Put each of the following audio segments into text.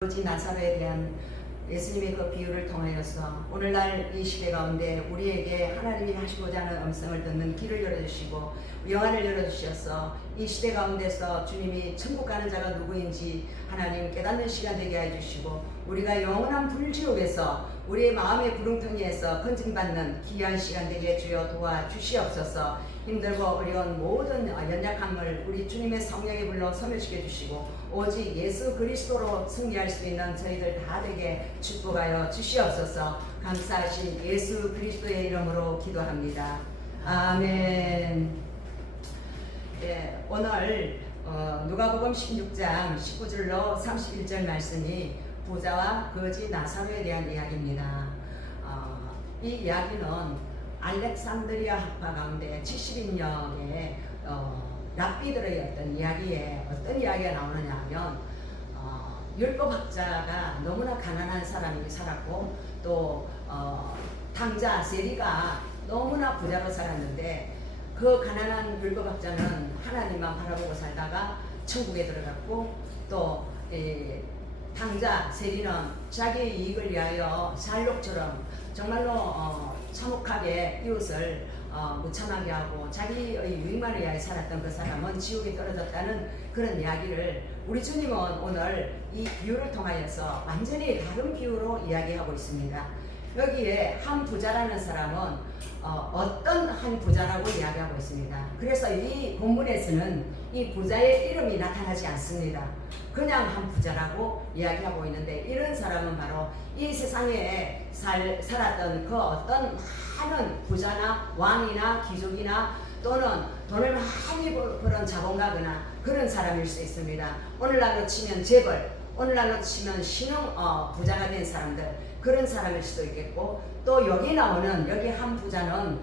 아버지 나사로에 대한 예수님의 그 비유를 통하여서 오늘날 이 시대 가운데 우리에게 하나님이 하시고자 하는 음성을 듣는 길을 열어주시고 영안을 열어주셔서 이 시대 가운데서 주님이 천국 가는 자가 누구인지 하나님 깨닫는 시간 되게 해주시고 우리가 영원한 불지옥에서 우리의 마음의 구렁텅이에서 건진받는 귀한 시간 되게 주여 도와주시옵소서. 힘들고 어려운 모든 연약함을 우리 주님의 성령에 불러 소멸시켜 주시고 오직 예수 그리스도로 승리할 수 있는 저희들 다 되게 축복하여 주시옵소서. 감사하신 예수 그리스도의 이름으로 기도합니다. 아멘. 네, 오늘 누가복음 16장 19절로 31절 말씀이 부자와 거지 나사로에 대한 이야기입니다. 이 이야기는 알렉산드리아 학파 가운데 70인역의 랍비들의 어떤 이야기에 어떤 이야기가 나오느냐 하면 율법학자가 너무나 가난한 사람이 살았고 또 탕자 세리가 너무나 부자로 살았는데 그 가난한 율법학자는 하나님만 바라보고 살다가 천국에 들어갔고 또 탕자 세리는 자기의 이익을 위하여 살록처럼 정말로 참혹하게 이웃을 무참하게 하고 자기의 유익만을 위하여 살았던 그 사람은 지옥에 떨어졌다는 그런 이야기를 우리 주님은 오늘 이 비유를 통하여서 완전히 다른 비유로 이야기하고 있습니다. 여기에 한 부자라는 사람은 어떤 한 부자라고 이야기하고 있습니다. 그래서 이 본문에서는 이 부자의 이름이 나타나지 않습니다. 그냥 한 부자라고 이야기하고 있는데 이런 사람은 바로 이 세상에 살았던 그 어떤 많은 부자나 왕이나 귀족이나 또는 돈을 많이 벌은 자본가거나 그런 사람일 수 있습니다. 오늘날로 치면 재벌, 오늘날로 치면 신흥 부자가 된 사람들 그런 사람일 수도 있겠고 또 여기 나오는 여기 한 부자는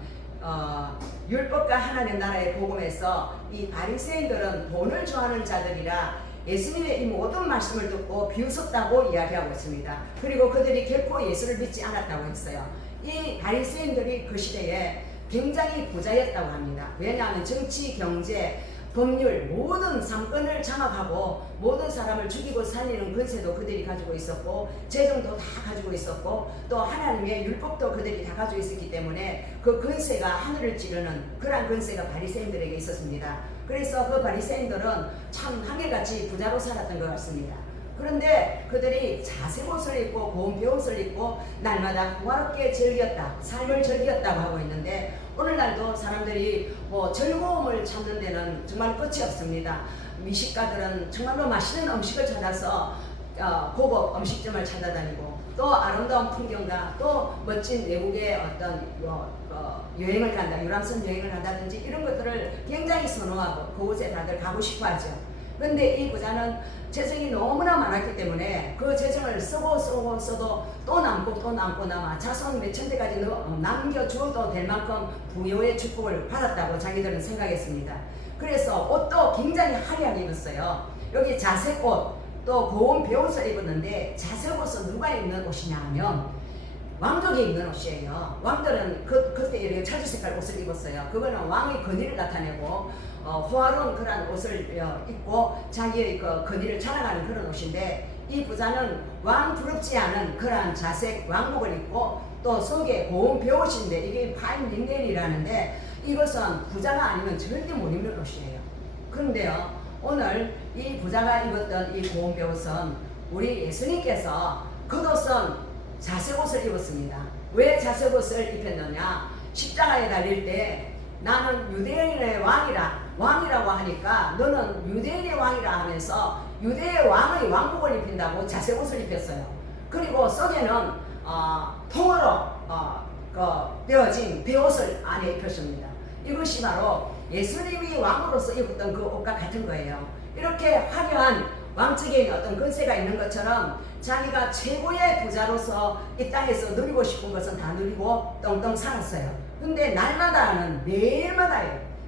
율법과 하나님 나라의 복음에서 이 바리새인들은 돈을 좋아하는 자들이라 예수님의 이 모든 말씀을 듣고 비웃었다고 이야기하고 있습니다. 그리고 그들이 결코 예수를 믿지 않았다고 했어요. 이 바리새인들이 그 시대에 굉장히 부자였다고 합니다. 왜냐하면 정치, 경제, 법률 모든 상권을 장악하고 모든 사람을 죽이고 살리는 권세도 그들이 가지고 있었고 재정도 다 가지고 있었고 또 하나님의 율법도 그들이 다 가지고 있었기 때문에 그 권세가 하늘을 찌르는 그러한 권세가 바리새인들에게 있었습니다. 그래서 그 바리새인들은 참 한결같이 부자로 살았던 것 같습니다. 그런데 그들이 자색 옷을 입고 고운 벼옷을 입고 날마다 호화롭게 즐겼다, 삶을 즐겼다고 하고 있는데 오늘날도 사람들이 즐거움을 찾는 데는 정말 끝이 없습니다. 미식가들은 정말로 맛있는 음식을 찾아서 고급 음식점을 찾아다니고 또 아름다운 풍경과 또 멋진 외국의 어떤 여행을 간다, 유람선 여행을 간다든지 이런 것들을 굉장히 선호하고 그곳에 다들 가고 싶어 하죠. 그런데 이 부자는 재정이 너무나 많았기 때문에 그 재정을 써도 또 남고 남아 자손 몇천 대까지 남겨주어도 될 만큼 부여의 축복을 받았다고 자기들은 생각했습니다. 그래서 옷도 굉장히 화려하게 입었어요. 여기 자색 옷 또 고운 벼옷을 입었는데 자색 옷은 누가 입는 옷이냐 하면 왕족이 입는 옷이에요. 왕들은 그때 이렇게 차주 색깔 옷을 입었어요. 그거는 왕의 권위를 나타내고 호화로운 그런 옷을 입고 자기의 그 권위를 자랑하는 그런 옷인데 이 부자는 왕 부럽지 않은 그러한 자색 왕복을 입고 또 속에 고운 벼옷인데 이게 파인 린넨이라는데 이것은 부자가 아니면 절대 못 입는 옷이에요. 그런데요 오늘 이 부자가 입었던 이 고운 벼옷은 우리 예수님께서 겉옷은 자색 옷을 입었습니다. 왜 자색 옷을 입혔느냐? 십자가에 달릴 때 나는 유대인의 왕이라고 하니까 너는 유대인의 왕이라 하면서 유대의 왕의 왕복을 입힌다고 자색 옷을 입혔어요. 그리고 속에는 통으로 되어진 벼옷을 안에 입혔습니다. 이것이 바로 예수님이 왕으로서 입었던 그 옷과 같은 거예요. 이렇게 화려한 왕적인 어떤 권세가 있는 것처럼 자기가 최고의 부자로서 이 땅에서 누리고 싶은 것은 다 누리고 똥똥 살았어요. 근데 날마다는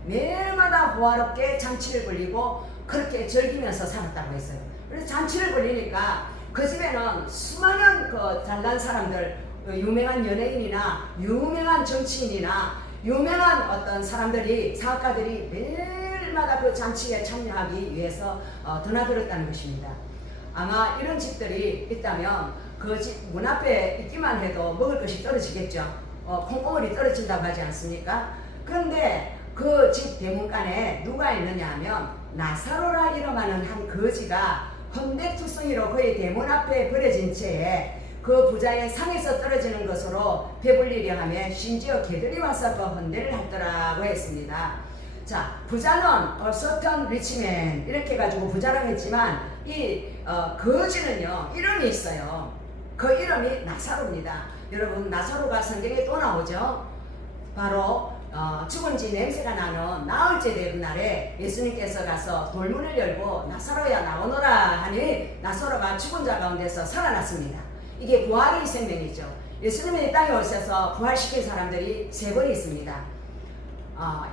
매일마다 호화롭게 잔치를 벌이고 그렇게 즐기면서 살았다고 했어요. 그래서 잔치를 벌이니까 그 집에는 수많은 그 잘난 사람들, 유명한 연예인이나 유명한 정치인이나 유명한 어떤 사람들이 사업가들이 매일마다 그 잔치에 참여하기 위해서 드나들었다는 것입니다. 아마 이런 집들이 있다면 그 집 문 앞에 있기만 해도 먹을 것이 떨어지겠죠. 콩고물이 떨어진다고 하지 않습니까? 그런데 그 집 대문간에 누가 있느냐 하면 나사로라 이름하는 한 거지가 헌백투성이로 그의 대문 앞에 버려진 채에 그 부자의 상에서 떨어지는 것으로 배불리려 하며 심지어 개들이 와서 그 헌대를 했더라고 했습니다. 자, 부자는 certain rich man 이렇게 해가지고 부자라고 했지만 이 거지는요 이름이 있어요. 그 이름이 나사로입니다. 여러분 나사로가 성경에 또 나오죠. 바로 죽은 지 냄새가 나는 나흘째 되는 날에 예수님께서 가서 돌문을 열고 나사로야 나오너라 하니 나사로가 죽은 자 가운데서 살아났습니다. 이게 부활의 생명이죠. 예수님이 이 땅에 오셔서 부활시킨 사람들이 세 번 있습니다.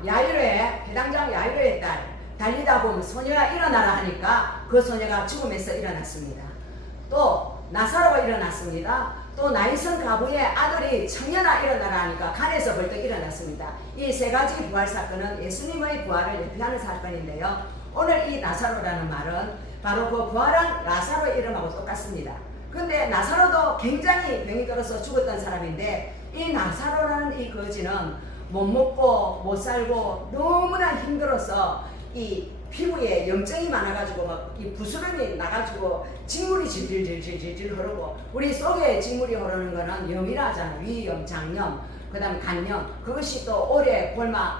야이로의 해당장 야이로의 딸 달리다 보면 소녀가 일어나라 하니까 그 소녀가 죽음에서 일어났습니다. 또 나사로가 일어났습니다. 또 나인선 가부의 아들이 청년아 일어나라 하니까 간에서 벌떡 일어났습니다. 이 세 가지 부활 사건은 예수님의 부활을 예표하는 사건인데요. 오늘 이 나사로라는 말은 바로 그 부활한 나사로의 이름하고 똑같습니다. 근데 나사로도 굉장히 병이 들어서 죽었던 사람인데 이 나사로라는 이 거지는 못 먹고 못 살고 너무나 힘들어서 이 피부에 염증이 많아가지고 막 이 부스럼이 나가지고 직물이 질질질질질 흐르고 우리 속에 직물이 흐르는 거는 염이라 하잖아요. 위염, 장염, 그 다음 간염 그것이 또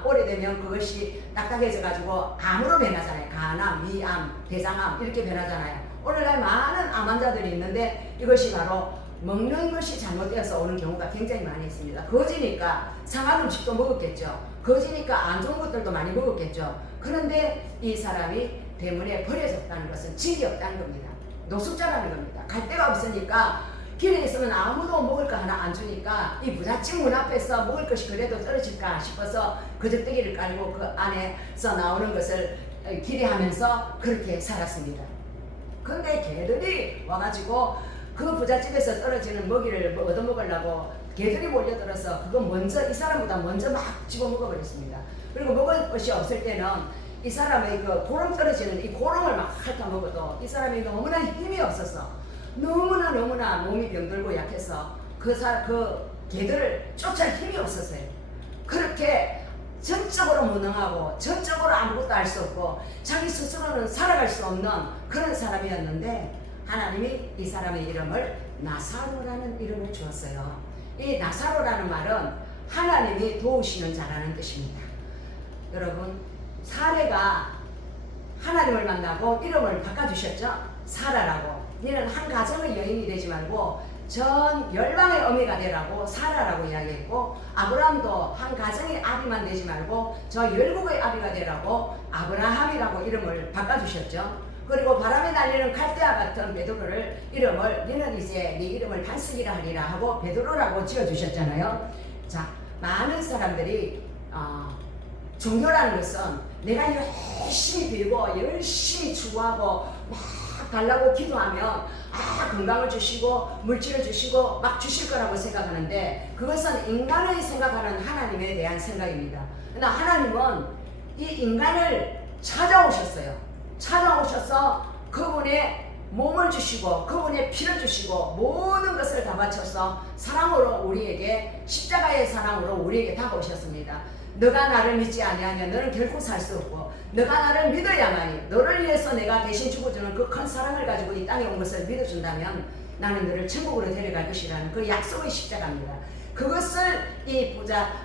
오래되면 그것이 딱딱해져가지고 암으로 변하잖아요. 간암, 위암, 대장암 이렇게 변하잖아요. 오늘날 많은 암 환자들이 있는데 이것이 바로 먹는 것이 잘못되어서 오는 경우가 굉장히 많이 있습니다. 거지니까 상한 음식도 먹었겠죠. 거지니까 안 좋은 것들도 많이 먹었겠죠. 그런데 이 사람이 대문에 버려졌다는 것은 질이 없다는 겁니다. 노숙자라는 겁니다. 갈 데가 없으니까 길에 있으면 아무도 먹을 거 하나 안 주니까 이 부잣집 문 앞에서 먹을 것이 그래도 떨어질까 싶어서 그저뜨기를 깔고 그 안에서 나오는 것을 기대하면서 그렇게 살았습니다. 근데 개들이 와가지고 그 부잣집에서 떨어지는 먹이를 얻어먹으려고 개들이 몰려들어서 그거 먼저 이 사람보다 먼저 막 집어먹어버렸습니다. 그리고 먹을 것이 없을 때는 이 사람의 그 고름 떨어지는 이 고름을 막 핥아먹어도 이 사람이 너무나 힘이 없어서 너무나 몸이 병들고 약해서 그 개들을 쫓을 힘이 없었어요. 그렇게 전적으로 무능하고 전적으로 아무것도 알 수 없고 자기 스스로는 살아갈 수 없는 그런 사람이었는데 하나님이 이 사람의 이름을 나사로라는 이름을 주었어요. 이 나사로라는 말은 하나님이 도우시는 자라는 뜻입니다. 여러분 사례가 하나님을 만나고 이름을 바꿔주셨죠. 사라라고. 너는 한 가정의 여인이 되지 말고 전 열방의 어미가 되라고 사라라고 이야기했고 아브라함도 한 가정의 아비만 되지 말고 저 열국의 아비가 되라고 아브라함이라고 이름을 바꿔주셨죠. 그리고 바람에 날리는 갈대와 같은 베드로를 이름을 너는 이제 네 이름을 반석이라 하리라 하고 베드로라고 지어주셨잖아요. 자, 많은 사람들이 종교라는 것은 내가 열심히 빌고 열심히 추구하고 막 달라고 기도하면 건강을 주시고 물질을 주시고 막 주실 거라고 생각하는데 그것은 인간의 생각하는 하나님에 대한 생각입니다. 그러나 하나님은 이 인간을 찾아오셨어요. 찾아오셔서 그분의 몸을 주시고 그분의 피를 주시고 모든 것을 다 바쳐서 사랑으로 우리에게 십자가의 사랑으로 우리에게 다가오셨습니다. 너가 나를 믿지 아니하면 너는 결코 살 수 없고 너가 나를 믿어야만이 너를 위해서 내가 대신 죽어주는 그 큰 사랑을 가지고 이 땅에 온 것을 믿어준다면 나는 너를 천국으로 데려갈 것이라는 그 약속의 십자가입니다. 그것을 이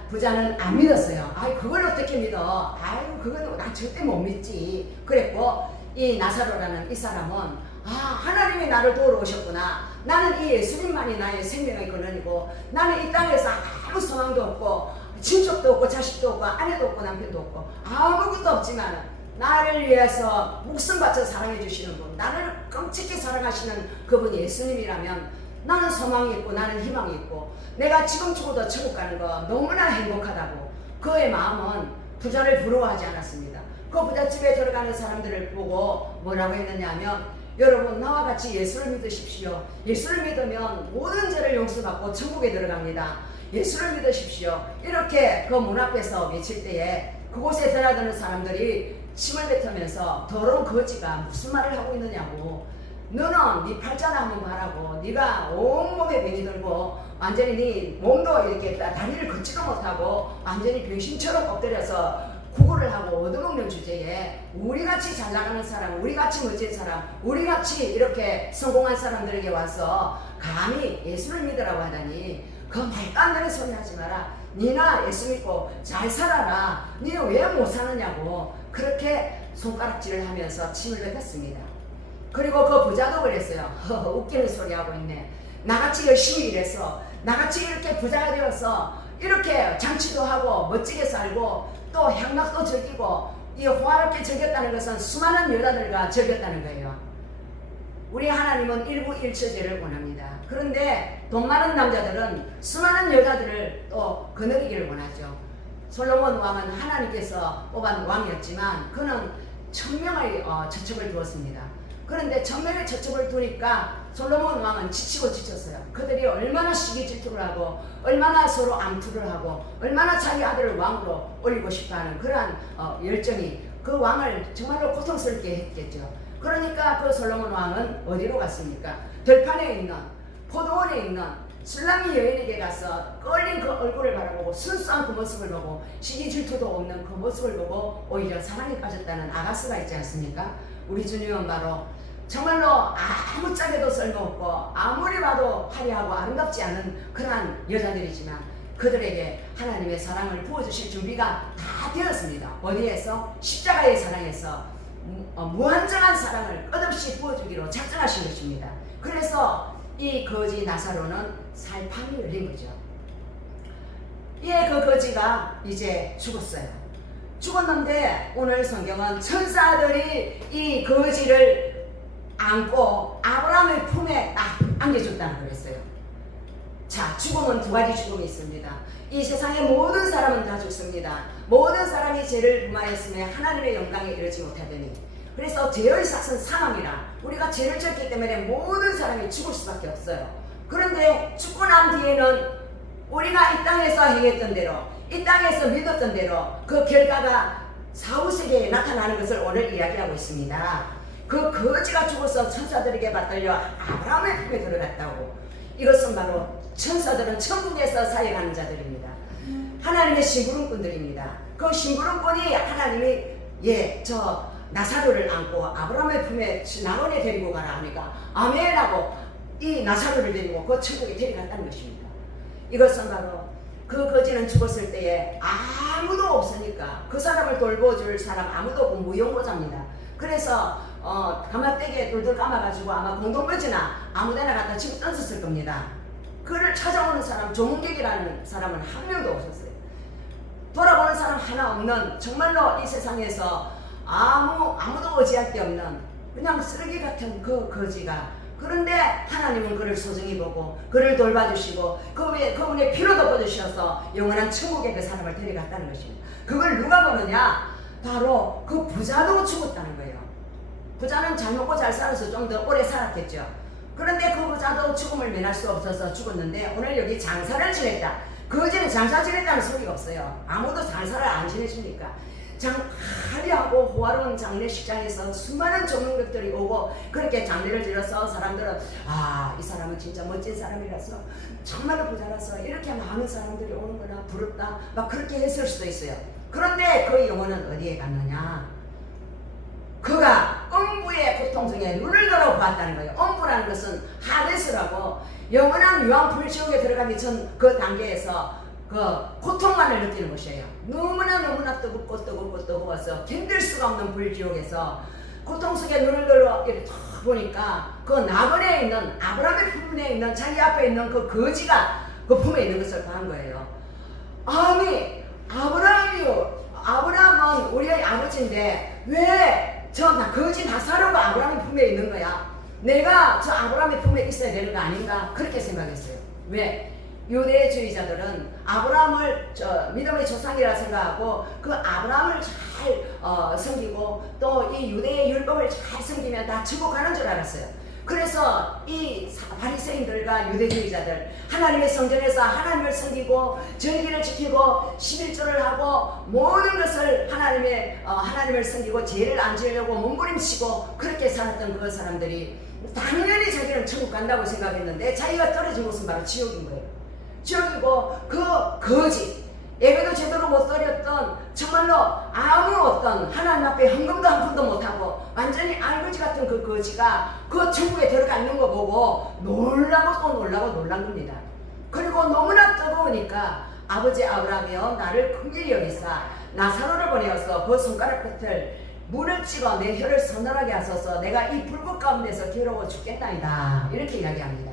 부자는 안 믿었어요. 아이 그걸 어떻게 믿어? 아유 그건 나 절대 못 믿지. 그랬고 이 나사로라는 이 사람은 하나님이 나를 도우러 오셨구나. 나는 이 예수님만이 나의 생명의 근원이고 나는 이 땅에서 아무 소망도 없고 친척도 없고 자식도 없고 아내도 없고 남편도 없고 아무것도 없지만 나를 위해서 목숨 바쳐 사랑해 주시는 분, 나를 끔찍히 사랑하시는 그분이 예수님이라면 나는 소망이 있고 나는 희망이 있고 내가 지금 죽어도 천국 가는 거 너무나 행복하다고. 그의 마음은 부자를 부러워하지 않았습니다. 그 부잣집에 들어가는 사람들을 보고 뭐라고 했느냐 하면 여러분 나와 같이 예수를 믿으십시오. 예수를 믿으면 모든 죄를 용서받고 천국에 들어갑니다. 예수를 믿으십시오. 이렇게 그 문 앞에서 외칠 때에 그곳에 드나드는 사람들이 침을 뱉으면서 더러운 거지가 무슨 말을 하고 있느냐고 너는 네 팔자나 한번 봐라고. 네가 온몸에 병이 들고 완전히 네 몸도 이렇게 다리를 걷지도 못하고 완전히 병신처럼 엎드려서 구걸을 하고 얻어먹는 주제에 우리같이 잘 나가는 사람, 우리같이 멋진 사람, 우리같이 이렇게 성공한 사람들에게 와서 감히 예수를 믿으라고 하다니 그 말도 안 되는 소리 하지 마라. 니나 예수 믿고 잘 살아라. 니는 왜 못 사느냐고 그렇게 손가락질을 하면서 침을 뱉었습니다. 그리고 그 부자도 그랬어요. 웃기는 소리 하고 있네. 나같이 열심히 일해서 나같이 이렇게 부자가 되어서 이렇게 장치도 하고 멋지게 살고 또 향락도 즐기고 이 호화롭게 즐겼다는 것은 수많은 여자들과 즐겼다는 거예요. 우리 하나님은 일부일처제를 원합니다. 그런데 돈 많은 남자들은 수많은 여자들을 또 거느리기를 원하죠. 솔로몬 왕은 하나님께서 뽑은 왕이었지만 그는 1000명의 처첩을 두었습니다. 그런데 1000명의 처첩을 두니까 솔로몬 왕은 지치고 지쳤어요. 그들이 얼마나 시기 질투를 하고 얼마나 서로 암투를 하고 얼마나 자기 아들을 왕으로 올리고 싶어하는 그러한 열정이 그 왕을 정말로 고통스럽게 했겠죠. 그러니까 그 솔로몬 왕은 어디로 갔습니까? 들판에 있는 포도원에 있는 술랑이 여인에게 가서 끌린 그 얼굴을 바라보고 순수한 그 모습을 보고 시기 질투도 없는 그 모습을 보고 오히려 사랑에 빠졌다는 아가스가 있지 않습니까? 우리 주님은 바로 정말로 아무짝에도 쓸모없고 아무리 봐도 화려하고 아름답지 않은 그러한 여자들이지만 그들에게 하나님의 사랑을 부어주실 준비가 다 되었습니다. 어디에서? 십자가의 사랑에서 무한정한 사랑을 끝없이 부어주기로 작정하신 것입니다. 그래서 이 거지 나사로는 살판이 열린 거죠. 그 거지가 이제 죽었어요. 죽었는데 오늘 성경은 천사들이 이 거지를 안고 아브라함의 품에 딱 안겨줬다는 거였어요. 자, 죽음은 두 가지 죽음이 있습니다. 이 세상의 모든 사람은 다 죽습니다. 모든 사람이 죄를 범하였으며 하나님의 영광에 이르지 못하더니 그래서 죄의 삭은 사망이라 우리가 죄를 졌기 때문에 모든 사람이 죽을 수밖에 없어요. 그런데 죽고 난 뒤에는 우리가 이 땅에서 행했던 대로 이 땅에서 믿었던 대로 그 결과가 사후세계에 나타나는 것을 오늘 이야기하고 있습니다. 그 거지가 죽어서 천사들에게 받들려 아브라함의 품에 들어갔다고. 이것은 바로 천사들은 천국에서 사역하는 자들입니다. 하나님의 심부름꾼들입니다. 그 심부름꾼이 하나님이 저 나사로를 안고 아브라함의 품에 나원에 데리고 가라 하니까 아멘하고 이 나사로를 데리고 그 천국에 데려갔다는 것입니다. 이것은 바로 그 거지는 죽었을 때에 아무도 없으니까 그 사람을 돌보줄 사람 아무도 없고 무용고자입니다. 그래서 가마떼기에 돌돌 감아가지고 아마 공동묘지나 아무데나 갖다 집어 던졌을 겁니다. 그를 찾아오는 사람, 조문객이라는 사람은 한 명도 없었어요. 돌아보는 사람 하나 없는 정말로 이 세상에서 아무도 의지할 데 없는 그냥 쓰레기 같은 그 거지가 그런데 하나님은 그를 소중히 보고 그를 돌봐주시고 그분의 피로 덮어주셔서 영원한 천국에 그 사람을 데려갔다는 것입니다. 그걸 누가 보느냐? 바로 그 부자도 죽었다는 거예요. 부자는 잘 먹고 잘 살아서 좀 더 오래 살았겠죠. 그런데 그 부자도 죽음을 면할 수 없어서 죽었는데 오늘 여기 장사를 지냈다. 거지는 장사 지냈다는 소리가 없어요. 아무도 장사를 안 지내주니까 화려하고 호화로운 장례식장에서 수많은 조문객들이 오고 그렇게 장례를 지어서 사람들은 이 사람은 진짜 멋진 사람이라서 정말로 부자라서 이렇게 많은 사람들이 오는구나 부럽다 막 그렇게 했을 수도 있어요. 그런데 그 영혼은 어디에 갔느냐? 그가 음부의 고통 중에 눈을 들어 보았다는 거예요. 음부라는 것은 하데스라고 영원한 유황불지옥에 들어가기 전 그 단계에서 그 고통만을 느끼는 것이에요. 너무나 뜨겁고 견딜 수가 없는 불지옥에서 고통 속에 눈을 들어 이렇게 탁 보니까 그 나그네에 있는 아브라함의 품에 있는 자기 앞에 있는 그 거지가 그 품에 있는 것을 본 거예요. 아니 아브라함은 우리의 아버지인데 왜 저 거지 나사로가 아브라함의 품에 있는 거야? 내가 저 아브라함의 품에 있어야 되는 거 아닌가? 그렇게 생각했어요. 왜? 유대주의자들은 아브라함을 믿음의 조상이라 생각하고 그 아브라함을 잘 섬기고 또 이 유대의 율법을 잘 섬기면 다 천국 가는 줄 알았어요. 그래서 이 바리새인들과 유대주의자들 하나님의 성전에서 하나님을 섬기고 절기를 지키고 11조를 하고 모든 것을 하나님을 섬기고 죄를 안 지으려고 몸부림치고 그렇게 살았던 그 사람들이 당연히 자기는 천국 간다고 생각했는데 자기가 떨어진 곳은 바로 지옥인 거예요. 지옥이고 그 거지, 예배도 제대로 못 드렸던, 정말로 아무 어떤 하나님 앞에 헌금도 한 푼도 못하고 완전히 알거지 같은 그 거지가 그 천국에 들어가 있는 거 보고 놀라고 또 놀라고 놀란 겁니다. 그리고 너무나 뜨거우니까 아버지 아브라함이여 나를 긍휼히 여기사 나사로를 보내어서 그 손가락 끝을 물을 찍어 내 혀를 서늘하게 하소서. 내가 이 불꽃 가운데서 괴로워 죽겠나이다. 이렇게 이야기합니다.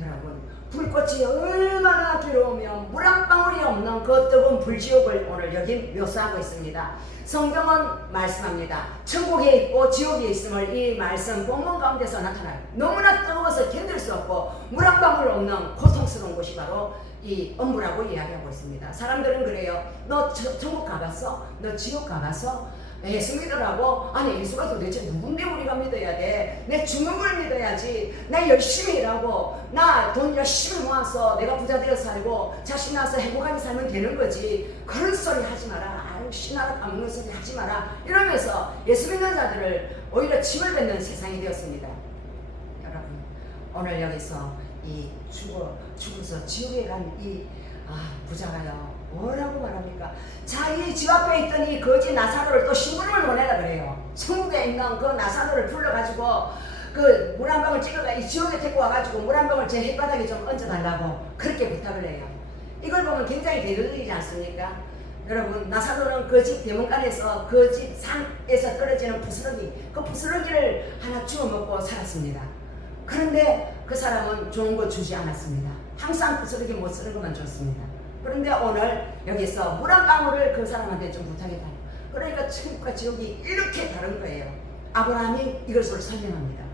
여러분, 불꽃이 얼마나 괴로우면 물 한 방울이 없는 그 뜨거운 불지옥을 오늘 여기 묘사하고 있습니다. 성경은 말씀합니다. 천국에 있고 지옥에 있음을 이 말씀 본문 가운데서 나타나요. 너무나 뜨거워서 견딜 수 없고 물 한 방울 없는 고통스러운 곳이 바로 이 엄부라고 이야기하고 있습니다. 사람들은 그래요. 너 천국 가봤어? 너 지옥 가봤어? 예수 믿으라고? 아니, 예수가 도대체 누군데 우리가 믿어야 돼? 내 죽는 걸 믿어야지. 나 열심히 일하고 나 돈 열심히 모아서 내가 부자 되어 살고 자식 낳아서 행복하게 살면 되는 거지. 그런 소리 하지 마라. 아유, 신나라 까먹는 소리 하지 마라. 이러면서 예수 믿는 자들을 오히려 침을 뱉는 세상이 되었습니다. 여러분, 오늘 여기서 이 죽어서 지옥에 간 이 부자가요, 뭐라고 말합니까? 자기 집 앞에 있던 이 거지 나사로를 또 심부름을 보내라 그래요. 천국에 있는 그 나사로를 불러가지고 그 물 한 방울 찍어가 이 지옥에 데리고 와가지고 물 한 방울 제 햇바닥에 좀 얹어달라고 그렇게 부탁을 해요. 이걸 보면 굉장히 대조적이지 않습니까? 여러분, 나사로는 그 집 대문간에서 그 집 산에서 떨어지는 부스러기, 그 부스러기를 하나 주워 먹고 살았습니다. 그런데 그 사람은 좋은 거 주지 않았습니다. 항상 부스러기 못 쓰는 것만 줬습니다. 그런데 오늘 여기서 물 한 방울을 그 사람한테 좀 부탁했다. 그러니까 천국과 지옥이 이렇게 다른 거예요. 아브라함이 이것을 설명합니다.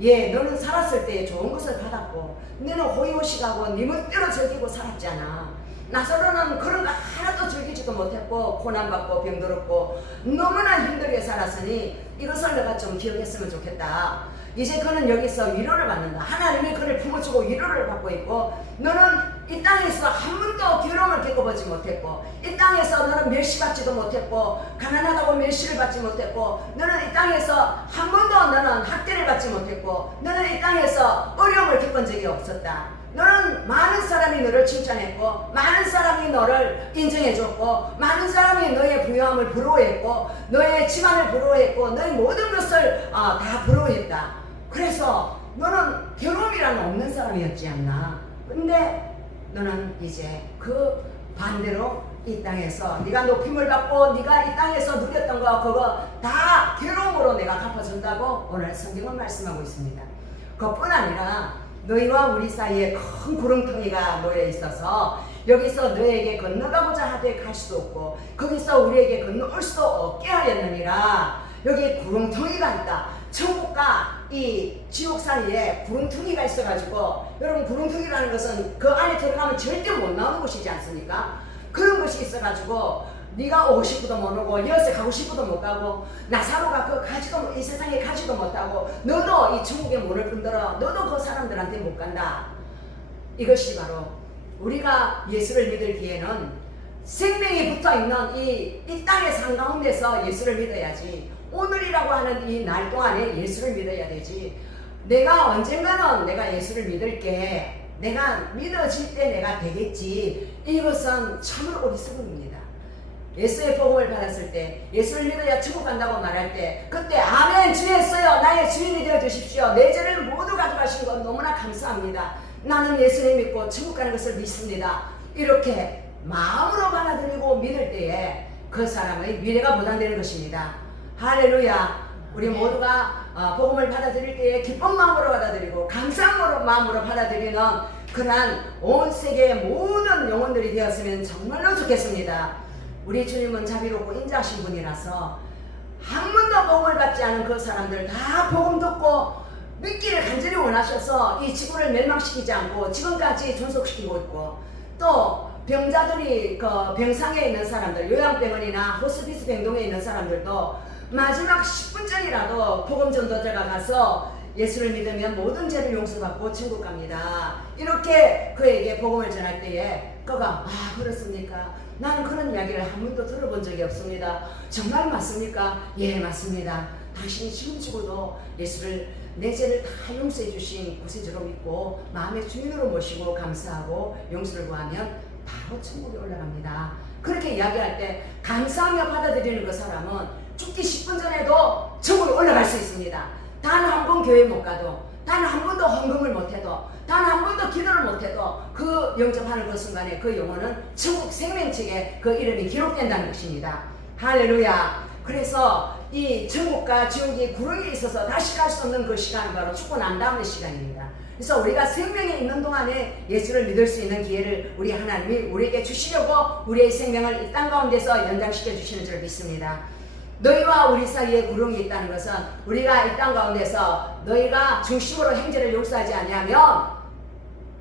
예, 너는 살았을 때 좋은 것을 받았고 너는 호의호식하고 네 멋대로 즐기고 살았잖아. 나사로는 그런 거 하나도 즐기지도 못했고 고난받고 병들었고 너무나 힘들게 살았으니 이것을 내가 좀 기억했으면 좋겠다. 이제 그는 여기서 위로를 받는다. 하나님이 그를 품어주고 위로를 받고 있고 너는 이 땅에서 한 번도 괴로움을 겪어보지 못했고 이 땅에서 너는 멸시받지도 못했고 가난하다고 멸시를 받지 못했고 너는 이 땅에서 한 번도 너는 학대를 받지 못했고 너는 이 땅에서 어려움을 겪은 적이 없었다. 너는 많은 사람이 너를 칭찬했고 많은 사람이 너를 인정해줬고 많은 사람이 너의 부유함을 부러워했고 너의 집안을 부러워했고 너의 모든 것을 다 부러워했다. 그래서 너는 괴로움이라는 없는 사람이었지 않나. 근데 너는 이제 그 반대로 이 땅에서 네가 높임을 받고 네가 이 땅에서 누렸던 거 그거 다 괴로움으로 내가 갚아준다고 오늘 성경은 말씀하고 있습니다. 그뿐 아니라 너희와 우리 사이에 큰 구렁텅이가 놓여 있어서 여기서 너에게 건너가고자 하되 갈 수도 없고 거기서 우리에게 건너올 수도 없게 하였느니라. 여기 구렁텅이가 있다. 천국과 이 지옥 사이에 구렁텅이가 있어가지고, 여러분 구렁텅이라는 것은 그 안에 들어가면 절대 못 나오는 곳이지 않습니까? 그런 것이 있어가지고 네가 오고 싶어도 못 오고 여기서 가고 싶어도 못 가고 나사로가 그 가지도 이 세상에 가지도 못하고 너도 이 천국의 문을 흔들어 너도 그 사람들한테 못 간다. 이것이 바로 우리가 예수를 믿을 기에는 생명이 붙어있는 이 땅의 산 가운데서 예수를 믿어야지. 오늘이라고 하는 이 날 동안에 예수를 믿어야 되지. 내가 언젠가는 내가 예수를 믿을게, 내가 믿어질 때 내가 되겠지. 이것은 참으로 어리석음입니다. 예수의 복음을 받았을 때 예수를 믿어야 천국 간다고 말할 때 그때 아멘 주 예수여 나의 주인이 되어 주십시오. 내 죄를 모두 가져가신 것 너무나 감사합니다. 나는 예수님 믿고 천국 가는 것을 믿습니다. 이렇게 마음으로 받아들이고 믿을 때에 그 사람의 미래가 보장되는 것입니다. 할렐루야. 우리 모두가 복음을 받아들일 때에 기쁜 마음으로 받아들이고 감사한 마음으로 받아들이는 그러한 온 세계의 모든 영혼들이 되었으면 정말로 좋겠습니다. 우리 주님은 자비롭고 인자하신 분이라서 한 번도 복음을 받지 않은 그 사람들 다 복음 듣고 믿기를 간절히 원하셔서 이 지구를 멸망시키지 않고 지금까지 존속시키고 있고, 또 병자들이 그 병상에 있는 사람들, 요양병원이나 호스피스 병동에 있는 사람들도 마지막 10분 전이라도 복음 전도자가 가서 예수를 믿으면 모든 죄를 용서받고 천국 갑니다. 이렇게 그에게 복음을 전할 때에 그가 그렇습니까? 나는 그런 이야기를 한 번도 들어본 적이 없습니다. 정말 맞습니까? 예, 맞습니다. 당신이 지금 죽어도 예수를 내 죄를 다 용서해 주신 구세주로 믿고 마음의 주인으로 모시고 감사하고 용서를 구하면 바로 천국에 올라갑니다. 그렇게 이야기할 때 감사하며 받아들이는 그 사람은 죽기 10분 전에도 천국에 올라갈 수 있습니다. 단 한 번 교회 못 가도, 단 한 번도 헌금을 못해도, 단 한 번도 기도를 못해도 그 영접하는 그 순간에 그 영혼은 천국 생명책에 그 이름이 기록된다는 것입니다. 할렐루야. 그래서 이 천국과 지옥이 구렁이에 있어서 다시 갈 수 없는 그 시간은 바로 죽고 난 다음의 시간입니다. 그래서 우리가 생명에 있는 동안에 예수를 믿을 수 있는 기회를 우리 하나님이 우리에게 주시려고 우리의 생명을 이 땅 가운데서 연장시켜 주시는 줄 믿습니다. 너희와 우리 사이에 구렁이 있다는 것은 우리가 이 땅 가운데서 너희가 중심으로 행제를 용서하지 아니하면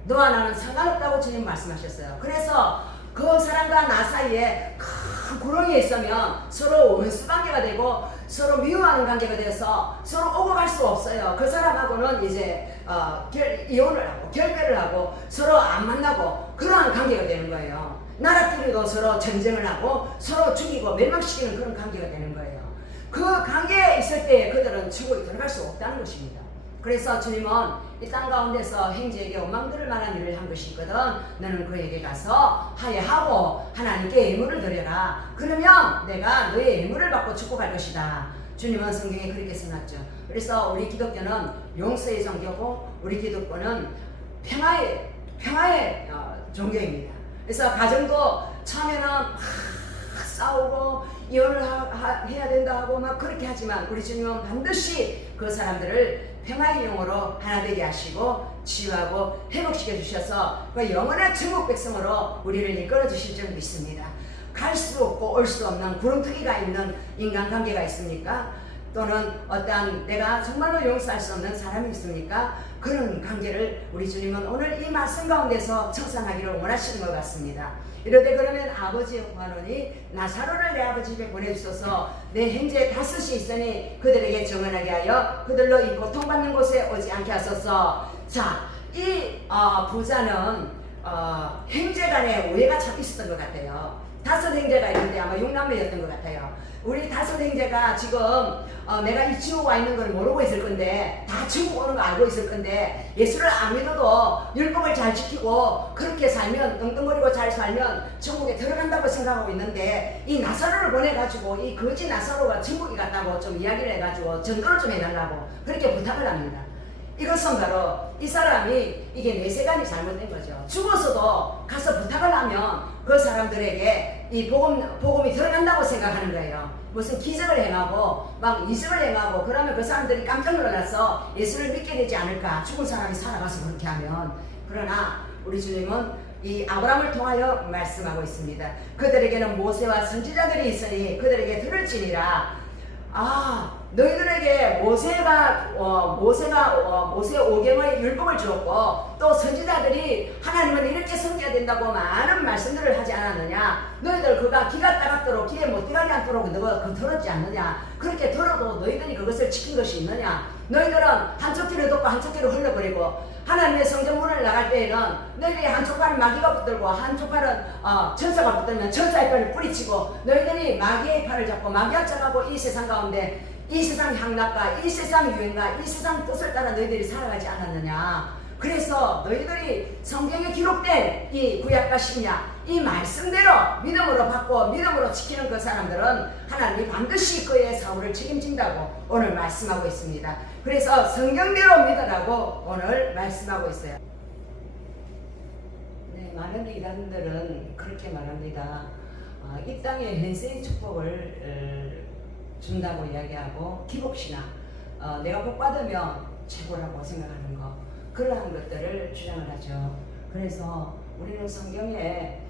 너와 나는 상관없다고 주님 말씀하셨어요. 그래서 그 사람과 나 사이에 큰 구렁이에 있으면 서로 원수관계가 되고 서로 미워하는 관계가 되어서 서로 오고 갈 수 없어요. 그 사람하고는 이제 이혼을 하고 결별을 하고 서로 안 만나고 그러한 관계가 되는 거예요. 나라끼리도 서로 전쟁을 하고 서로 죽이고 멸망시키는 그런 관계가 되는 거예요. 그 관계에 있을 때 그들은 천국에 들어갈 수 없다는 것입니다. 그래서 주님은 이 땅 가운데서 행제에게 원망들을 만한 일을 한 것이 있거든. 너는 그에게 가서 하야하고 하나님께 예물을 드려라. 그러면 내가 너의 예물을 받고 축복할 것이다. 주님은 성경에 그렇게 써놨죠. 그래서 우리 기독교는 용서의 종교고 우리 기독교는 평화의 종교입니다. 그래서 가정도 처음에는 막 싸우고 이혼을 해야 된다 하고 막 그렇게 하지만 우리 주님은 반드시 그 사람들을 평화의 영으로 하나 되게 하시고 치유하고 회복시켜 주셔서 그 영원한 천국 백성으로 우리를 이끌어 주실 줄 믿습니다. 갈 수 없고 올 수 없는 구렁텅이가 있는 인간관계가 있습니까? 또는 어떠한 내가 정말로 용서할 수 없는 사람이 있습니까? 그런 관계를 우리 주님은 오늘 이 말씀 가운데서 청산하기를 원하시는 것 같습니다. 이러되 그러면 아버지 여호와노니 나사로를 내 아버지 집에 보내주소서. 내 현재 다섯이 있으니 그들에게 정언하게 하여 그들로 이 고통받는 곳에 오지 않게 하소서. 자, 이 부자는 형제 간에 오해가 참 있었던 것 같아요. 다섯 형제가 있는데 아마 6남매였던 것 같아요. 우리 다섯 형제가 지금 내가 이 지옥 와 있는 걸 모르고 있을 건데 다 지옥 오는 거 알고 있을 건데 예수를 안 믿어도 율법을 잘 지키고 그렇게 살면 떵떵거리고 잘 살면 천국에 들어간다고 생각하고 있는데 이 나사로를 보내가지고 이 거지 나사로가 천국에 갔다고 좀 이야기를 해가지고 전도를 좀 해달라고 그렇게 부탁을 합니다. 이것은 바로 이 사람이 이게 내세관이 잘못된 거죠. 죽어서도 가서 부탁을 하면 그 사람들에게 이 복음이 들어간다고 생각하는 거예요. 무슨 기적을 행하고 막 이적을 행하고 그러면 그 사람들이 깜짝 놀라서 예수를 믿게 되지 않을까. 죽은 사람이 살아가서 그렇게 하면. 그러나 우리 주님은 이 아브라함을 통하여 말씀하고 있습니다. 그들에게는 모세와 선지자들이 있으니 그들에게 들을지니라. 너희들에게 모세가 모세 오경의 율법을 주었고 또 선지자들이 하나님은 이렇게 섬겨야 된다고 많은 말씀들을 하지 않았느냐. 너희들 그가 귀가 따갑도록 귀에 못 들어가게 않도록 너가 그 들었지 않느냐. 그렇게 들어도 너희들이 그것을 지킨 것이 있느냐. 너희들은 한쪽 귀를 덮고 한쪽 귀를 흘려버리고 하나님의 성전문을 나갈 때에는 너희들이 한쪽 팔은 마귀가 붙들고 한쪽 팔은 천사가 붙들면 천사의 팔을 뿌리치고 너희들이 마귀의 팔을 잡고 마귀와 짜가고 이 세상 가운데 이 세상 향락과 이 세상 유행과 이 세상 뜻을 따라 너희들이 살아가지 않았느냐. 그래서 너희들이 성경에 기록된 이 구약과 신약 이 말씀대로 믿음으로 받고 믿음으로 지키는 그 사람들은 하나님이 반드시 그의 사후를 책임진다고 오늘 말씀하고 있습니다. 그래서 성경대로 믿으라고 오늘 말씀하고 있어요. 네, 많은 이단들은 그렇게 말합니다. 이 땅에 현세의 축복을 준다고 이야기하고 기복신앙, 내가 복 받으면 최고라고 생각하는 것, 그러한 것들을 주장을 하죠. 그래서 우리는 성경에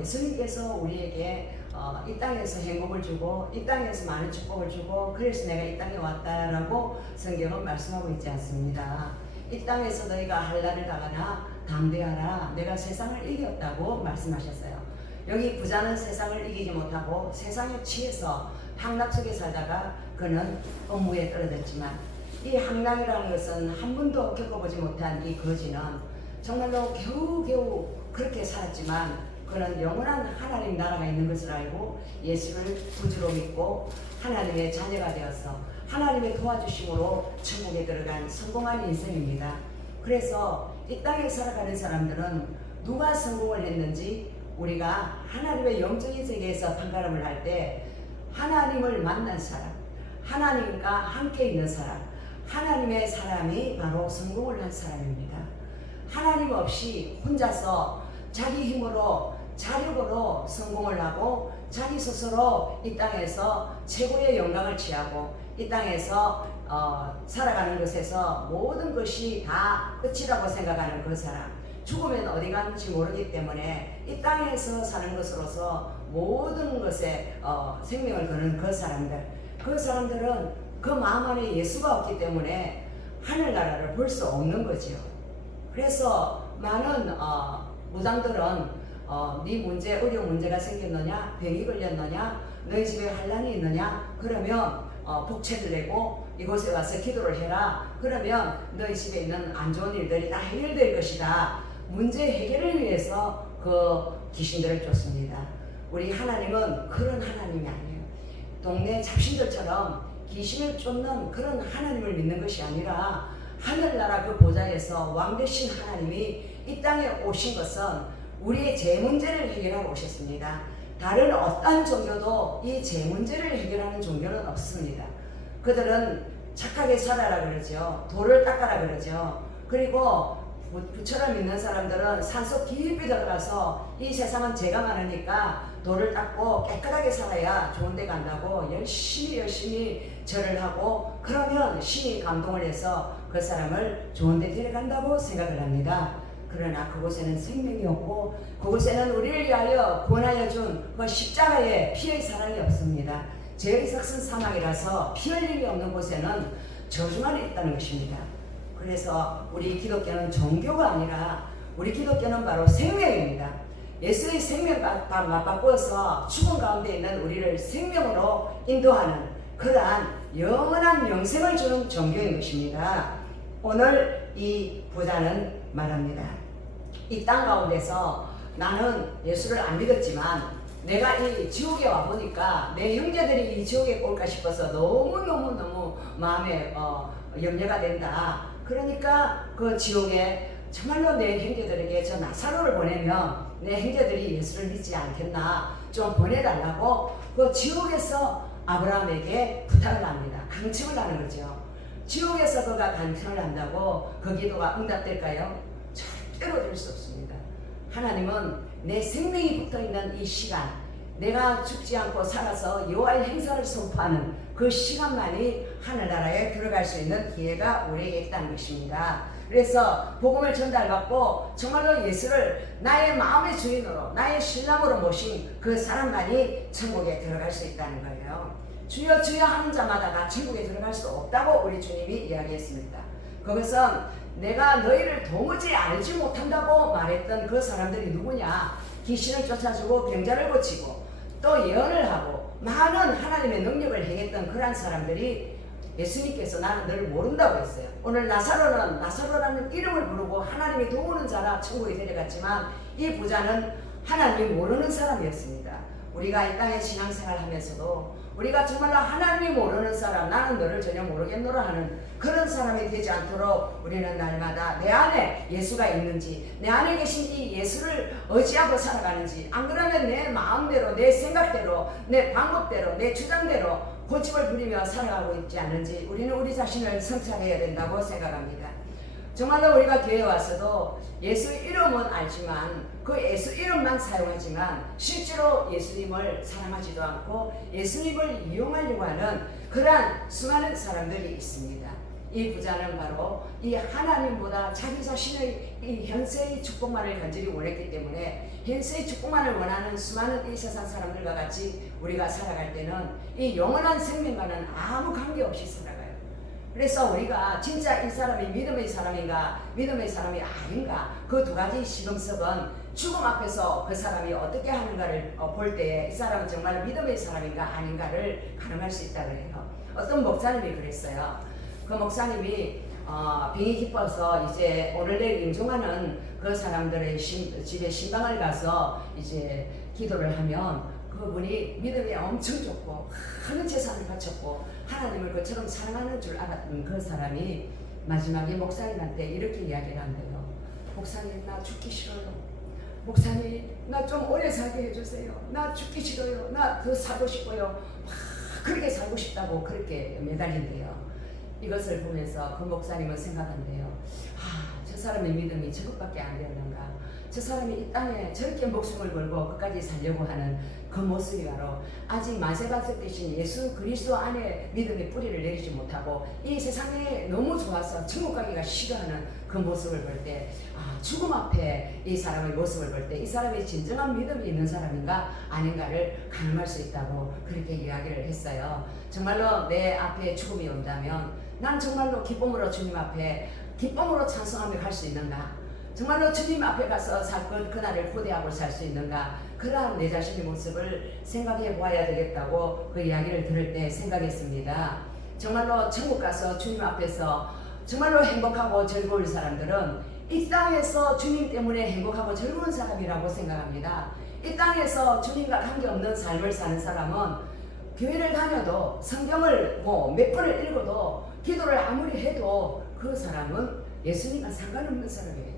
예수님께서 우리에게 이 땅에서 행복을 주고 이 땅에서 많은 축복을 주고 그래서 내가 이 땅에 왔다라고 성경은 말씀하고 있지 않습니다. 이 땅에서 너희가 한란을 당하나 담대하라. 내가 세상을 이겼다고 말씀하셨어요. 여기 부자는 세상을 이기지 못하고 세상에 취해서 향락 속에 살다가 그는 업무에 떨어졌지만 이 향락이라는 것은 한 번도 겪어보지 못한 이 거지는 정말로 겨우겨우 그렇게 살았지만 그는 영원한 하나님 나라가 있는 것을 알고 예수를 구주로 믿고 하나님의 자녀가 되어서 하나님의 도와주심으로 천국에 들어간 성공한 인생입니다. 그래서 이 땅에 살아가는 사람들은 누가 성공을 했는지 우리가 하나님의 영적인 세계에서 판가름을 할 때 하나님을 만난 사람, 하나님과 함께 있는 사람, 하나님의 사람이 바로 성공을 한 사람입니다. 하나님 없이 혼자서 자기 힘으로 자력으로 성공을 하고 자기 스스로 이 땅에서 최고의 영광을 취하고 이 땅에서 살아가는 것에서 모든 것이 다 끝이라고 생각하는 그 사람, 죽으면 어디 가는지 모르기 때문에 이 땅에서 사는 것으로서 모든 것에 생명을 거는 그 사람들은 그 마음 안에 예수가 없기 때문에 하늘나라를 볼 수 없는 거지요. 그래서 많은 무당들은 네 문제, 의료 문제가 생겼느냐, 병이 걸렸느냐, 너희 집에 환란이 있느냐, 그러면 복채를 내고 이곳에 와서 기도를 해라. 그러면 너희 집에 있는 안 좋은 일들이 다 해결될 것이다. 문제 해결을 위해서 그 귀신들을 쫓습니다. 우리 하나님은 그런 하나님이 아니에요. 동네 잡신들처럼 귀신을 쫓는 그런 하나님을 믿는 것이 아니라 하늘나라 그 보좌에서 왕 되신 하나님이 이 땅에 오신 것은 우리의 제 문제를 해결하러 오셨습니다. 다른 어떠한 종교도 이 제 문제를 해결하는 종교는 없습니다. 그들은 착하게 살아라 그러죠. 돌을 닦아라 그러죠. 그리고 부처를 믿는 사람들은 산속 깊이 들어가서 이 세상은 죄가 많으니까 돌을 닦고 깨끗하게 살아야 좋은 데 간다고 열심히 절을 하고 그러면 신이 감동을 해서 그 사람을 좋은 데 데려간다고 생각을 합니다. 그러나 그곳에는 생명이 없고 그곳에는 우리를 위하여 구원하여 준 그 십자가의 피의 사랑이 없습니다. 죄의 삭슨 사망이라서 피 흘림이 없는 곳에는 저주만 있다는 것입니다. 그래서 우리 기독교는 종교가 아니라 우리 기독교는 바로 생명입니다. 예수의 생명과 맞바꾸어서 죽음 가운데 있는 우리를 생명으로 인도하는 그러한 영원한 영생을 주는 종교인 것입니다. 오늘 이 부자는 말합니다. 이 땅 가운데서 나는 예수를 안 믿었지만 내가 이 지옥에 와보니까 내 형제들이 이 지옥에 올까 싶어서 너무너무 마음에 염려가 된다. 그러니까 그 지옥에 정말로 내 형제들에게 저 나사로를 보내면 내 형제들이 예수를 믿지 않겠나 좀 보내달라고 그 지옥에서 아브라함에게 부탁을 합니다. 강청을 하는 거죠. 지옥에서 그가 간청을 한다고 그 기도가 응답될까요? 절대로 될 수 없습니다. 하나님은 내 생명이 붙어있는 이 시간, 내가 죽지 않고 살아서 여호와의 행사를 선포하는 그 시간만이 하늘나라에 들어갈 수 있는 기회가 우리에게 있다는 것입니다. 그래서 복음을 전달받고 정말로 예수를 나의 마음의 주인으로 나의 신랑으로 모신 그 사람만이 천국에 들어갈 수 있다는 거예요. 주여 주여 하는 자마다 다 천국에 들어갈 수 없다고 우리 주님이 이야기했습니다. 그것은 내가 너희를 도무지 알지 못한다고 말했던 그 사람들이 누구냐? 귀신을 쫓아주고 병자를 고치고 또 예언을 하고 많은 하나님의 능력을 행했던 그러한 사람들이 예수님께서 나는 너를 모른다고 했어요. 오늘 나사로는 나사로라는 이름을 부르고 하나님이 도우는 자라 천국에 데려갔지만 이 부자는 하나님이 모르는 사람이었습니다. 우리가 이 땅에 신앙생활 하면서도 우리가 정말로 하나님이 모르는 사람, 나는 너를 전혀 모르겠노라 하는 그런 사람이 되지 않도록 우리는 날마다 내 안에 예수가 있는지, 내 안에 계신 이 예수를 의지하고 살아가는지, 안 그러면 내 마음대로, 내 생각대로, 내 방법대로, 내 주장대로 고집을 부리며 살아가고 있지 않은지 우리는 우리 자신을 성찰해야 된다고 생각합니다. 정말로 우리가 교회에 와서도 예수 이름은 알지만 그 예수 이름만 사용하지만 실제로 예수님을 사랑하지도 않고 예수님을 이용하려고 하는 그러한 수많은 사람들이 있습니다. 이 부자는 바로 이 하나님보다 자기 자신의 이 현세의 축복만을 간절히 원했기 때문에 현세의 축복만을 원하는 수많은 이 세상 사람들과 같이 우리가 살아갈 때는 이 영원한 생명과는 아무 관계없이 살아가요. 그래서 우리가 진짜 이 사람이 믿음의 사람인가 믿음의 사람이 아닌가 그 두 가지 시금석은 죽음 앞에서 그 사람이 어떻게 하는가를 볼 때 이 사람은 정말 믿음의 사람인가 아닌가를 가늠할 수 있다고 해요. 어떤 목사님이 그랬어요. 그 목사님이 병이 깊어서 이제 오늘 내일 임종하는 그 사람들의 집에 신방을 가서 이제 기도를 하면 그분이 믿음이 엄청 좋고 많은 재산을 바쳤고 하나님을 그처럼 사랑하는 줄 알았던 그 사람이 마지막에 목사님한테 이렇게 이야기를 한대요. 목사님, 나 죽기 싫어요. 목사님, 나 좀 오래 살게 해주세요. 나 죽기 싫어요. 나 더 살고 싶어요. 그렇게 살고 싶다고 그렇게 매달린대요. 이것을 보면서 그 목사님은 생각한대요. 저 사람의 믿음이 저것밖에 안 되었는가. 저 사람이 이 땅에 저렇게 목숨을 걸고 끝까지 살려고 하는 그 모습이 바로 아직 만세반석 되신 예수 그리스도 안에 믿음의 뿌리를 내리지 못하고 이 세상에 너무 좋아서 천국 가기가 싫어하는 그 모습을 볼 때 죽음 앞에 이 사람의 모습을 볼 때 이 사람이 진정한 믿음이 있는 사람인가 아닌가를 가늠할 수 있다고 그렇게 이야기를 했어요. 정말로 내 앞에 죽음이 온다면 난 정말로 기쁨으로 주님 앞에 기쁨으로 찬송하며 갈 수 있는가? 정말로 주님 앞에 가서 그날을 고대하고 살 수 있는가? 그러한 내 자신의 모습을 생각해 보아야 되겠다고 그 이야기를 들을 때 생각했습니다. 정말로 천국 가서 주님 앞에서 정말로 행복하고 즐거울 사람들은 이 땅에서 주님 때문에 행복하고 즐거운 사람이라고 생각합니다. 이 땅에서 주님과 관계없는 삶을 사는 사람은 교회를 다녀도 성경을 몇 번을 읽어도 기도를 아무리 해도 그 사람은 예수님과 상관없는 사람이에요.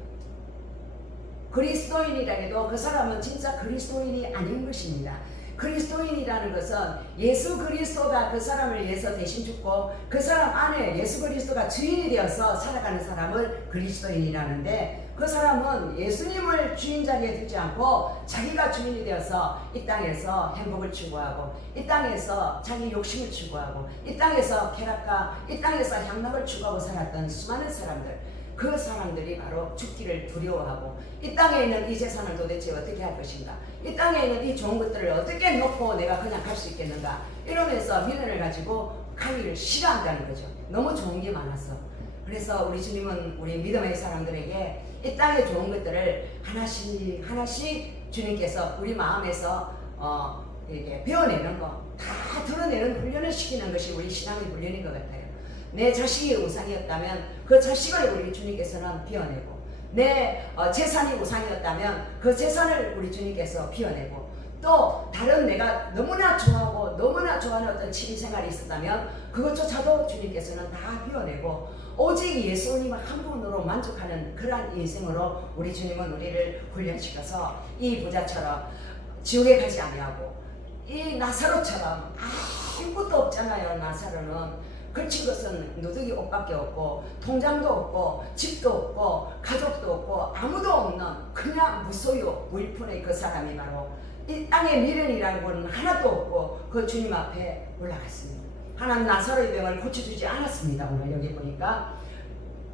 그리스도인이라 해도 그 사람은 진짜 그리스도인이 아닌 것입니다. 그리스도인이라는 것은 예수 그리스도가 그 사람을 위해서 대신 죽고 그 사람 안에 예수 그리스도가 주인이 되어서 살아가는 사람을 그리스도인이라는데 그 사람은 예수님을 주인 자리에 두지 않고 자기가 주인이 되어서 이 땅에서 행복을 추구하고 이 땅에서 자기 욕심을 추구하고 이 땅에서 쾌락과 이 땅에서 향락을 추구하고 살았던 수많은 사람들, 그 사람들이 바로 죽기를 두려워하고 이 땅에 있는 이 재산을 도대체 어떻게 할 것인가, 이 땅에 있는 이 좋은 것들을 어떻게 놓고 내가 그냥 갈 수 있겠는가 이러면서 미련을 가지고 가기를 싫어한다는 거죠. 너무 좋은 게 많아서. 그래서 우리 주님은 우리 믿음의 사람들에게 이 땅의 좋은 것들을 하나씩 하나씩 주님께서 우리 마음에서 이렇게 배워내는 거, 다 드러내는 훈련을 시키는 것이 우리 신앙의 훈련인 것 같아요. 내 자식이 우상이었다면 그 자식을 우리 주님께서는 비워내고, 내 재산이 우상이었다면 그 재산을 우리 주님께서 비워내고, 또 다른 내가 너무나 좋아하고 너무나 좋아하는 어떤 취미생활이 있었다면 그것조차도 주님께서는 다 비워내고 오직 예수님 한 분으로 만족하는 그러한 인생으로 우리 주님은 우리를 훈련시켜서 이 부자처럼 지옥에 가지 아니하고 이 나사로처럼 아무것도 없잖아요. 나사로는 걸친 것은 누더기 옷밖에 없고 통장도 없고 집도 없고 가족도 없고 아무도 없는 그냥 무소유 무일푼의 그 사람이 바로 이 땅에 미련이라는 건 하나도 없고 그 주님 앞에 올라갔습니다. 하나님 나사로의 병을 고쳐주지 않았습니다. 오늘 여기 보니까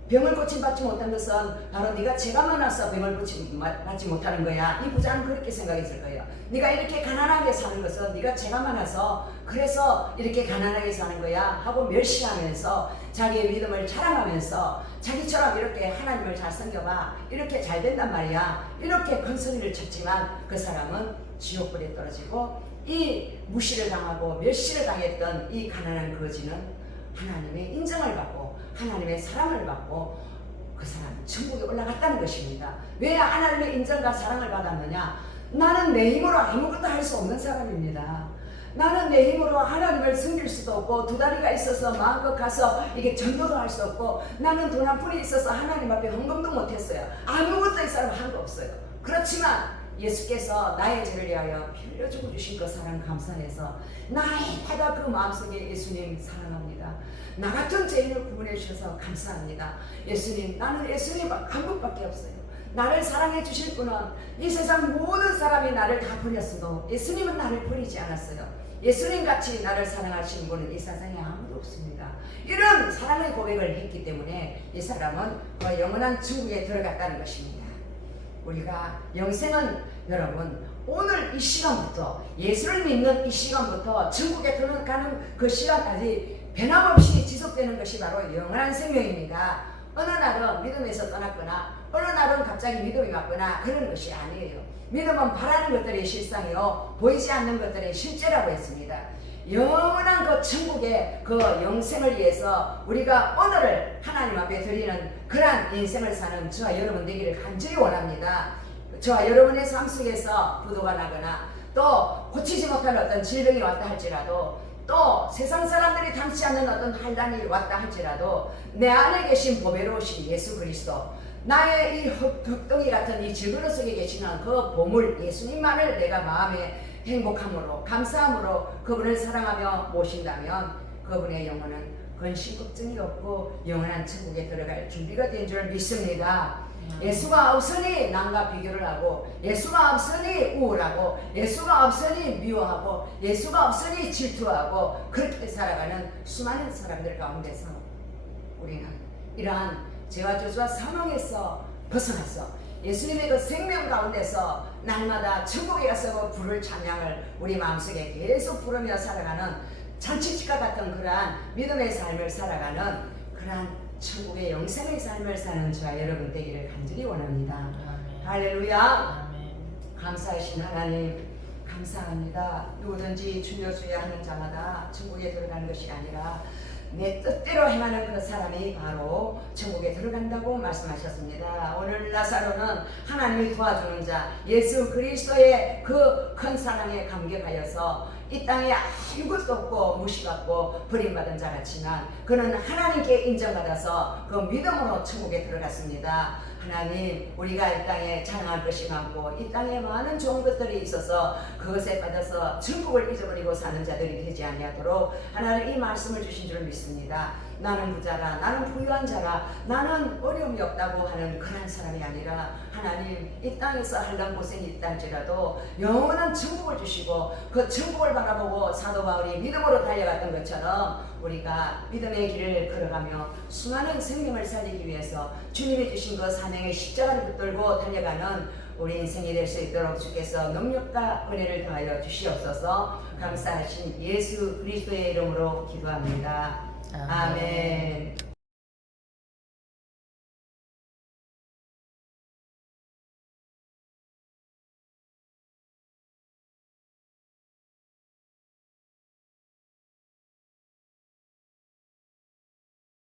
병을 고침받지 못한 것은 바로 네가 죄가 많아서 병을 고침받지 못하는 거야. 이 부자는 그렇게 생각했을 거예요. 네가 이렇게 가난하게 사는 것은 네가 죄가 많아서 그래서 이렇게 가난하게 사는 거야 하고 멸시하면서 자기의 믿음을 자랑하면서 자기처럼 이렇게 하나님을 잘 섬겨봐 이렇게 잘 된단 말이야 이렇게 큰 소리를 쳤지만 그 사람은 지옥불에 떨어지고 이 무시를 당하고 멸시를 당했던 이 가난한 거지는 하나님의 인정을 받고 하나님의 사랑을 받고 그 사람 천국에 올라갔다는 것입니다. 왜 하나님의 인정과 사랑을 받았느냐? 나는 내 힘으로 아무것도 할 수 없는 사람입니다. 나는 내 힘으로 하나님을 섬길 수도 없고 두 다리가 있어서 마음껏 가서 이게 전도도 할 수 없고 나는 돈 한 푼이 있어서 하나님 앞에 헌금도 못했어요. 아무것도 이 사람 한 거 없어요. 그렇지만 예수께서 나의 죄를 위하여 피 흘려 죽어주신 그 사랑 감사해서 날마다 그 마음속에 예수님 사랑합니다. 나 같은 죄인을 구원해 주셔서 감사합니다. 예수님, 나는 예수님 한 분밖에 없어요. 나를 사랑해 주실 분은 이 세상 모든 사람이 나를 다 버렸어도 예수님은 나를 버리지 않았어요. 예수님 같이 나를 사랑하신 분은 이 세상에 아무도 없습니다. 이런 사랑의 고백을 했기 때문에 이 사람은 그 영원한 천국에 들어갔다는 것입니다. 우리가 영생은 여러분 오늘 이 시간부터 예수를 믿는 이 시간부터 천국에 들어가는 그 시간까지 변함없이 지속되는 것이 바로 영원한 생명입니다. 어느 날은 믿음에서 떠났거나 어느 날은 갑자기 믿음이 왔거나 그런 것이 아니에요. 믿음은 바라는 것들의 실상이요 보이지 않는 것들의 실제라고 했습니다. 영원한 그 천국의 그 영생을 위해서 우리가 오늘을 하나님 앞에 드리는 그러한 인생을 사는 저와 여러분 되기를 간절히 원합니다. 저와 여러분의 삶 속에서 부도가 나거나 또 고치지 못할 어떤 질병이 왔다 할지라도 또 세상 사람들이 당치 않는 어떤 환난이 왔다 할지라도 내 안에 계신 보배로우신 예수 그리스도, 나의 이 흙덩이 같은 이 질그릇 속에 계시는 그 보물 예수님만을 내가 마음에 행복함으로 감사함으로 그분을 사랑하며 모신다면 그분의 영혼은 근심 걱정이 없고 영원한 천국에 들어갈 준비가 된 줄 믿습니다. 예수가 없으니 남과 비교를 하고, 예수가 없으니 우울하고, 예수가 없으니 미워하고, 예수가 없으니 질투하고, 그렇게 살아가는 수많은 사람들 가운데서 우리는 이러한 죄와 저주와 사망에서 벗어나서 예수님의 그 생명 가운데서 날마다 천국에 가서 불을 찬양을 우리 마음속에 계속 부르며 살아가는 잔치집과 같은 그러한 믿음의 삶을 살아가는 그러한 천국의 영생의 삶을 사는 저와 여러분 되기를 간절히 원합니다. 아멘. 할렐루야. 아멘. 감사하신 하나님 감사합니다. 누구든지 주여주여 하는 자마다 천국에 들어가는 것이 아니라 내 뜻대로 행하는 그 사람이 바로 천국에 들어간다고 말씀하셨습니다. 오늘 나사로는 하나님이 도와주는 자 예수 그리스도의 그 큰 사랑에 감격하여서 이 땅에 아무것도 없고 무시받고 버림받은 자 같지만 그는 하나님께 인정받아서 그 믿음으로 천국에 들어갔습니다. 하나님, 우리가 이 땅에 자랑할 것이 많고 이 땅에 많은 좋은 것들이 있어서 그것에 빠져서 천국을 잊어버리고 사는 자들이 되지 아니하도록 하나님 이 말씀을 주신 줄 믿습니다. 나는 부자라, 나는 부유한 자라, 나는 어려움이 없다고 하는 그런 사람이 아니라 하나님 이 땅에서 하려는 고생이 있다 할지라도 영원한 천국을 주시고 그 천국을 바라보고 사도 바울이 믿음으로 달려갔던 것처럼 우리가 믿음의 길을 걸어가며 수많은 생명을 살리기 위해서 주님이 주신 그 사명의 십자가를 붙들고 달려가는 우리 인생이 될 수 있도록 주께서 능력과 은혜를 더하여 주시옵소서. 감사하신 예수 그리스도의 이름으로 기도합니다. 아멘.